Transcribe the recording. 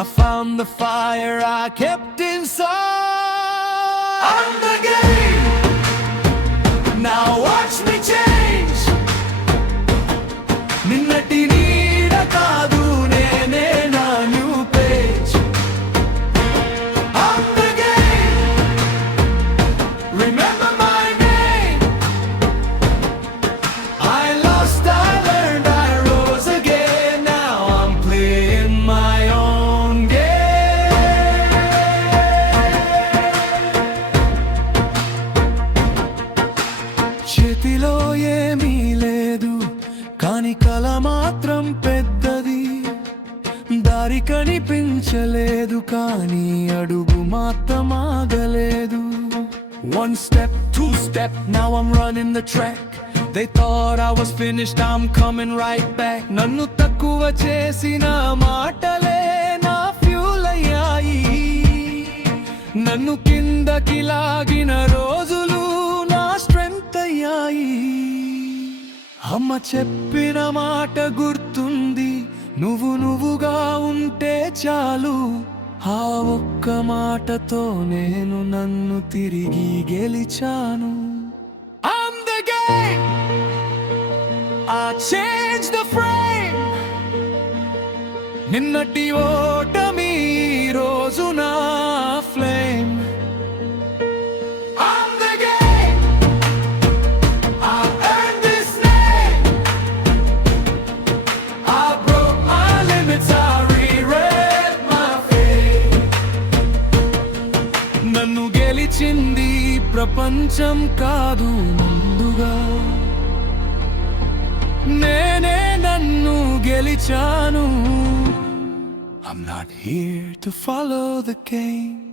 I found the fire I kept inside. I'm the game. Now watch me change. నిన్నటి నీడ కాదు నేనే నా new page. I'm the game. Remember my name. I lost, I learned, I rose again. Now I'm playing my own game. చేతిలో ఏమీ లేదు కాని కల మాత్రం పెద్దది. దారి కనిపించలేదు కానీ అడుగు మాత్రం ఆగలేదు. One step, two step, now I'm running the track. They thought I was finished, I'm coming right back. నన్ను తక్కువ చేసిన మాటలే నా ఫ్యూల్ అయ్యాయి. నన్ను కిందకి లాగిన రోజులు నా స్ట్రెంగ్త్ అయ్యాయి. అమ్మ చెప్పిన మాట గుర్తుంది, నువ్వుగా ఉంటే చాలు. ఆ ఒక్క మాటతో నేను నన్ను తిరిగి గెలిచాను. I'm the game. I changed the frame. నిన్నటి ఓటమి రోజు నా flame. I'm the game. I earned this name. I broke my limits. I rewrote my fate. నన్ను గెలిచింది ప్రపంచం కాదు ముందుగా, నేనే నన్ను గెలిచాను. I'm not here to follow the game.